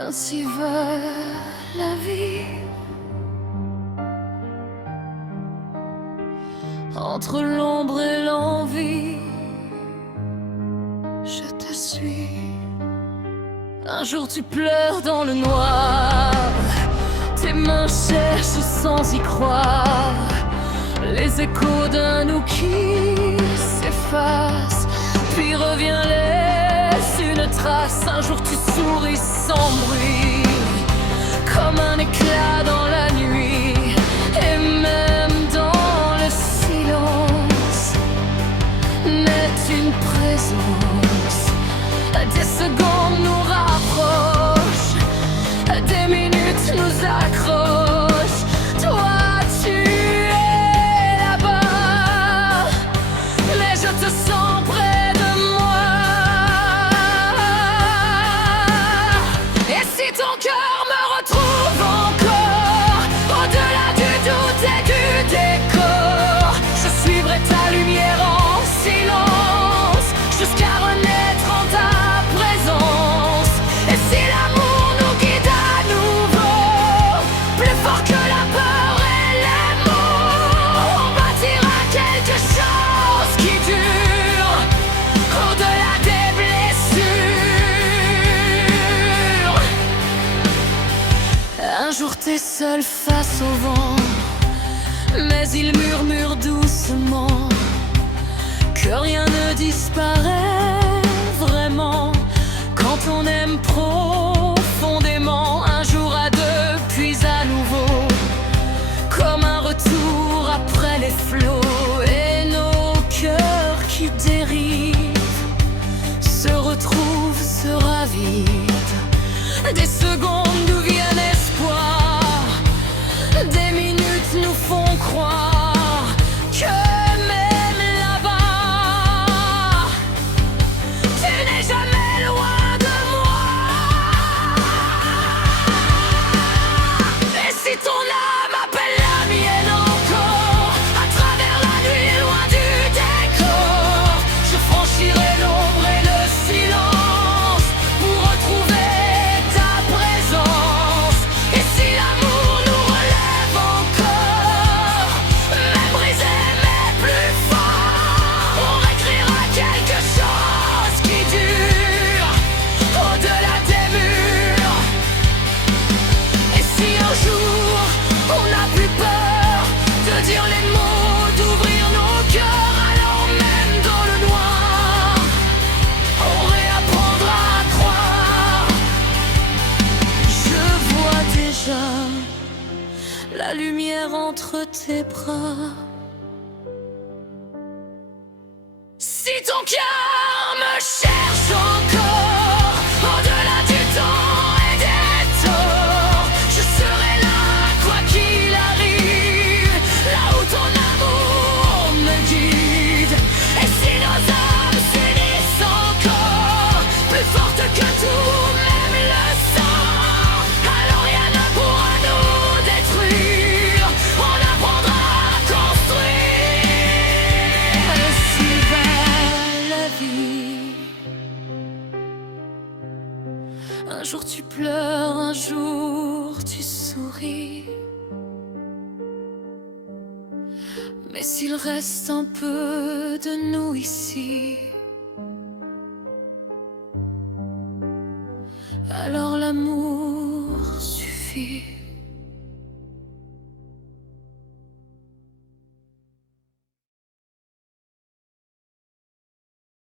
Ainsi va la vie. Entre l'ombre et l'envie, je te suis. Un jour tu pleures dans le noir, tes mains cherchent sans y croire les échos d'un nous qui s'efface, puis revient, laisse une trace. Un jour tu souris sans bruit, comme un éclat dans la nuit, et même dans le silence naît une présence. Des secondes nous rapprochent, des minutes nous accrochent. Toi tu es là-bas, mais je te sens près de moi. Et si ton cœur me retrouve encore, au-delà du doute et du décor, je suivrai ta lumière en silence, jusqu'à renaître en ta présence. Et si l'amour nous guide à nouveau, plus fort que la peur et les mots, on bâtira quelque chose qui dure, au-delà des blessures. Un jour t'es seul face au vent, mais il murmure doucement que rien ne disparaît vraiment quand on aime profondément. Un jour à deux, puis à nouveau, comme un retour après les flots, et nos cœurs qui dérivent se retrouvent, se ravivent. Des secondes nous viennent espoir, des minutes nous font croire que même là-bas, tu n'es jamais loin de moi. Et si ton âme appelle la mienne encore, à travers la nuit, loin du décor, je franchirai l'ombre et le silence pour retrouver ta présence. Et si l'amour nous relève encore, même brisé mais plus fort, on réécrira quelque chose qui dure, au-delà des murs. Et si un jour on n'a plus peur de dire les mots, d'ouvrir nos cœurs, alors même dans le noir, on réapprendra à croire. Je vois déjà la lumière entre tes bras. Si ton cœur me cherche encore, au-delà du temps et des torts, je serai là quoi qu'il arrive, là où ton amour me guide. Et si nos âmes s'unissent encore, plus fortes que tout, même le sang, alors rien ne pourra nous détruire, on apprendra à construire. Ainsi va la vie. Un jour tu pleures, un jour tu souris, mais s'il reste un peu de nous ici, alors l'amour